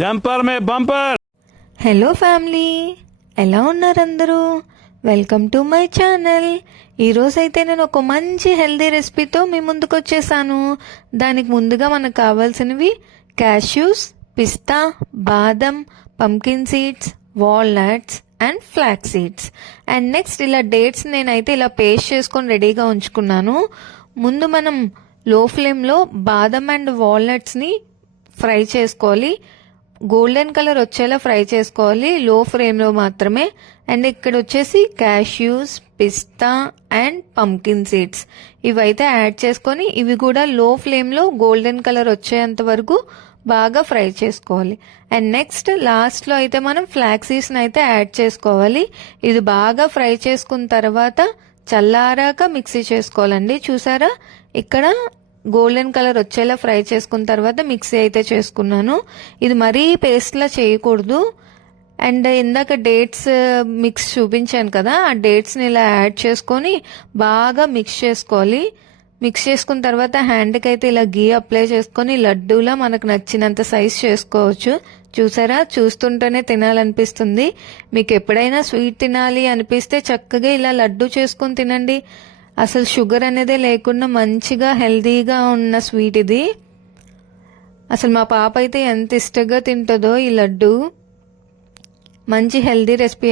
Jumper మే bumper. Hello family, ఎలా ఉన్నారు అందరూ? Welcome to my channel. ఈరోజైతే నేను ఒక మంచి హెల్దీ రెసిపీతో మీ ముందుకు వచ్చేసాను. దానికి ముందుగా మనకు కావాల్సినవి క్యాష్యూస్, పిస్తా, బాదం, pumpkin seeds, walnuts and flax seeds. And next ఇలా డేట్స్ నేనైతే ఇలా పేస్ట్ చేసుకొని రెడీగా ఉంచుకున్నాను. ముందు మనం లో ఫ్లేమ్లో బాదం అండ్ వాల్నట్స్ని ఫ్రై చేసుకోవాలి. గోల్డెన్ కలర్ వచ్చేలా ఫ్రై చేసుకోవాలి, లో ఫ్లేమ్లో మాత్రమే. అండ్ ఇక్కడ వచ్చేసి cashews, pista and pumpkin seeds ఇవైతే యాడ్ చేసుకొని ఇవి కూడా లో ఫ్లేమ్లో గోల్డెన్ కలర్ వచ్చేంత వరకు బాగా ఫ్రై చేసుకోవాలి. అండ్ నెక్స్ట్ లాస్ట్లో అయితే మనం ఫ్లాక్స్ సీడ్స్ని అయితే యాడ్ చేసుకోవాలి. ఇది బాగా ఫ్రై చేసుకున్న తర్వాత చల్లారాక మిక్సీ చేసుకోవాలండి. చూసారా, ఇక్కడ గోల్డెన్ కలర్ వచ్చేలా ఫ్రై చేసుకున్న తర్వాత మిక్సీ అయితే చేసుకున్నాను. ఇది మరీ పేస్ట్లా చేయకూడదు. అండ్ ఇందాక డేట్స్ మిక్స్ చూపించాను కదా, ఆ డేట్స్ని ఇలా యాడ్ చేసుకొని బాగా మిక్స్ చేసుకోవాలి. మిక్స్ చేసుకున్న తర్వాత హ్యాండ్కి అయితే ఇలా గీ అప్లై చేసుకొని లడ్డూలా మనకు నచ్చినంత సైజ్ చేసుకోవచ్చు. చూసారా, చూస్తుంటేనే తినాలనిపిస్తుంది. మీకు ఎప్పుడైనా స్వీట్ తినాలి అనిపిస్తే చక్కగా ఇలా లడ్డు చేసుకొని తినండి. అసలు షుగర్ అనేదే లేకుండా మంచిగా హెల్దీగా ఉన్న స్వీట్ ఇది. అసలు మా పాప అయితే ఎంత ఇష్టంగా తింటుందో ఈ లడ్డు. మంచి హెల్దీ రెసిపీ.